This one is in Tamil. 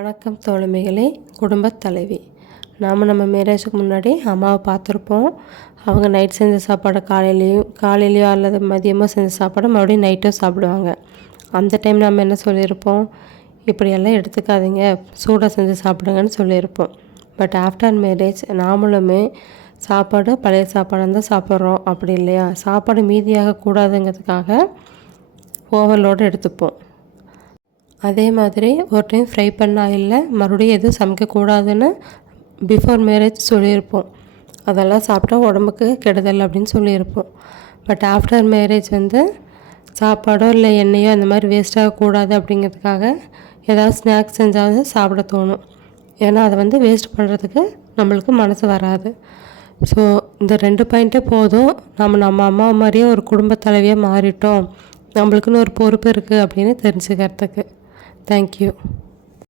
வணக்கம் தோழமைகளே. குடும்பத் தலைவி. நம்ம மேரேஜுக்கு முன்னாடி அம்மாவை பார்த்துருப்போம். அவங்க நைட் செஞ்ச சாப்பாடை காலையிலையோ அல்லது மதியமோ செஞ்ச சாப்பாடை மறுபடியும் நைட்டோ சாப்பிடுவாங்க. அந்த டைம் நம்ம என்ன சொல்லியிருப்போம், இப்படியெல்லாம் எடுத்துக்காதீங்க, சூடாக செஞ்சு சாப்பிடுங்கன்னு சொல்லியிருப்போம். பட் ஆஃப்டர் மேரேஜ் நாமளுமே சாப்பாடு பழைய சாப்பாடு தான் சாப்பிட்றோம், அப்படி இல்லையா? சாப்பாடு மீதியாக கூடாதுங்கிறதுக்காக ஓவர்லோடு எடுத்துப்போம். அதே மாதிரி ஒரு டைம் ஃப்ரை பண்ண ஆயிலில் மறுபடியும் எதுவும் சமைக்கக்கூடாதுன்னு பிஃபோர் மேரேஜ் சொல்லியிருப்போம். அதெல்லாம் சாப்பிட்டா உடம்புக்கு கெடுதல் அப்படின்னு சொல்லியிருப்போம். பட் ஆஃப்டர் மேரேஜ் சாப்பாடோ இல்லை எண்ணெயோ அந்த மாதிரி வேஸ்ட் ஆகக்கூடாது அப்படிங்கிறதுக்காக ஏதாவது ஸ்நாக்ஸ் செஞ்சாவது சாப்பிட தோணும். ஏன்னா அதை வேஸ்ட் பண்ணுறதுக்கு நம்மளுக்கு மனசு வராது. ஸோ இந்த 2 பாயிண்ட்டே போதும், நம்ம அம்மா மாதிரியே ஒரு குடும்ப தலைவியாக மாறிட்டோம், நம்மளுக்குன்னு ஒரு பொறுப்பு இருக்குது அப்படின்னு தெரிஞ்சுக்கிறதுக்கு. Thank you.